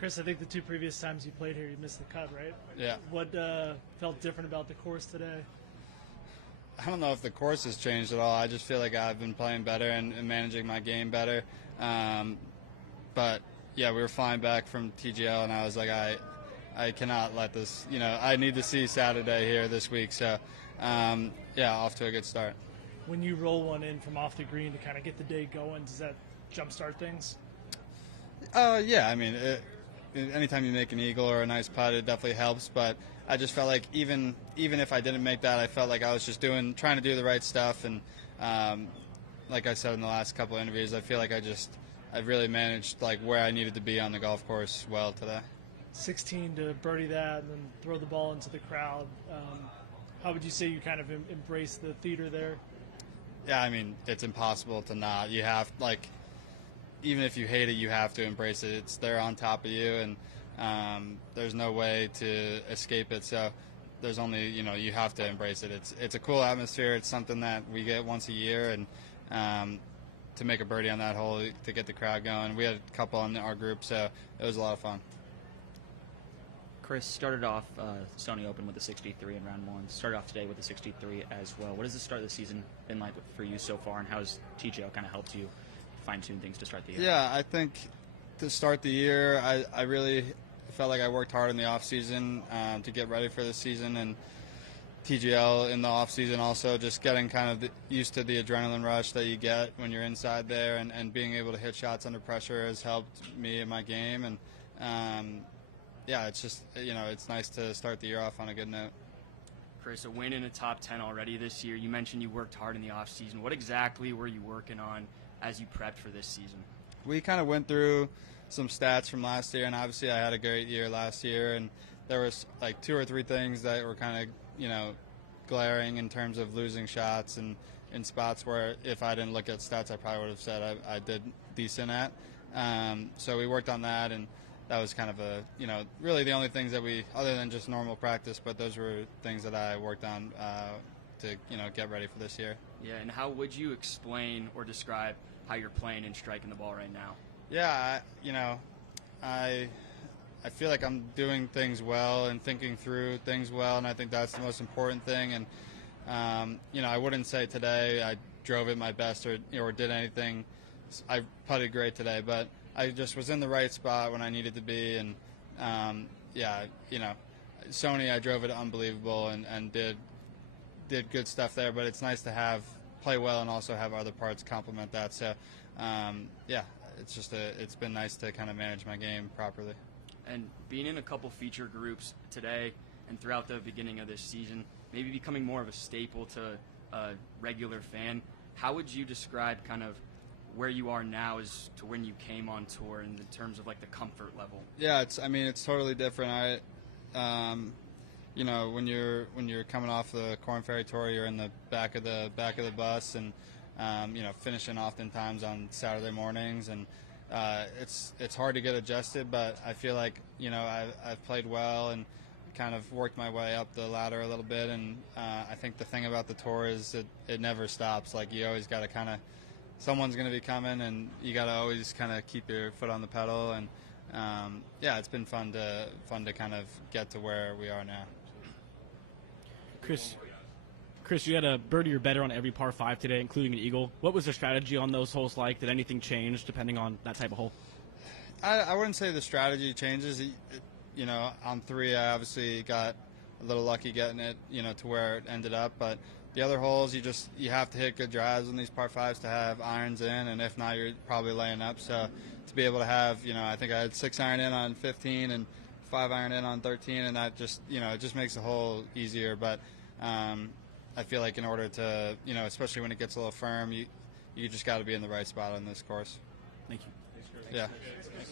Chris, I think the two previous times you played here, you missed the cut, right? Yeah. What felt different about the course today? I don't know if the course has changed at all. I just feel like I've been playing better and managing my game better. But yeah, we were flying back from TGL, and I was like, I cannot let this. I need to see Saturday here this week. So yeah, off to a good start. When you roll one in from off the green to kind of get the day going, does that jumpstart things? Yeah, I mean, anytime you make an eagle or a nice putt, it definitely helps. But I just felt like even if I didn't make that, I felt like I was just trying to do the right stuff. And like I said in the last couple of interviews, I feel like I really managed like where I needed to be on the golf course well today. 16 to birdie that and then throw the ball into the crowd. How would you say you kind of embrace the theater there? Yeah, I mean, it's impossible to not. You have, even if you hate it, you have to embrace it. It's there on top of you, and there's no way to escape it. So there's only, you have to embrace it. It's a cool atmosphere. It's something that we get once a year, and to make a birdie on that hole to get the crowd going. We had a couple in our group, so it was a lot of fun. Chris started off Sony Open with a 63 in round one. Started off today with a 63 as well. What has the start of the season been like for you so far, and how has TGO kind of helped you fine-tune things to start the year? Yeah, I think to start the year, I really felt like I worked hard in the off-season to get ready for the season, and TGL in the off-season also, just getting kind of used to the adrenaline rush that you get when you're inside there, and being able to hit shots under pressure has helped me in my game. And yeah, it's just, it's nice to start the year off on a good note. Chris, a win in the top 10 already this year. You mentioned you worked hard in the off-season. What exactly were you working on as you prepped for this season? We kind of went through some stats from last year, and obviously I had a great year last year, and there was like 2 or 3 things that were kind of, glaring in terms of losing shots and in spots where if I didn't look at stats, I probably would have said I did decent at. So we worked on that, and that was kind of really the only things that other than just normal practice, but those were things that I worked on to, get ready for this year. Yeah, and how would you explain or describe how you're playing and striking the ball right now? Yeah, I feel like I'm doing things well and thinking through things well, and I think that's the most important thing. And, I wouldn't say today I drove it my best or did anything. I putted great today, but I just was in the right spot when I needed to be. And, Sony, I drove it unbelievable and did good stuff there, but it's nice to play well and also have other parts complement that. So, it's been nice to kind of manage my game properly. And being in a couple feature groups today and throughout the beginning of this season, maybe becoming more of a staple to a regular fan, how would you describe kind of where you are now as to when you came on tour in terms of like the comfort level? Yeah, it's totally different. When you're coming off the Korn Ferry Tour, you're in the back of the bus, and finishing oftentimes on Saturday mornings, and it's hard to get adjusted. But I feel like I've played well and kind of worked my way up the ladder a little bit. And I think the thing about the tour is it never stops. Like, you always got to someone's going to be coming, and you got to always kind of keep your foot on the pedal. And it's been fun to kind of get to where we are now. Chris, you had a birdie or better on every par 5 today, including an eagle. What was the strategy on those holes like? Did anything change depending on that type of hole? I wouldn't say the strategy changes. On 3, I obviously got a little lucky getting it, to where it ended up. But the other holes, you have to hit good drives on these par 5s to have irons in, and if not, you're probably laying up. So to be able to have, I think I had 6 iron in on 15 and 5 iron in on 13, and that just, it just makes the hole easier. But I feel like in order to, especially when it gets a little firm, you just got to be in the right spot on this course. Thank you. Yeah.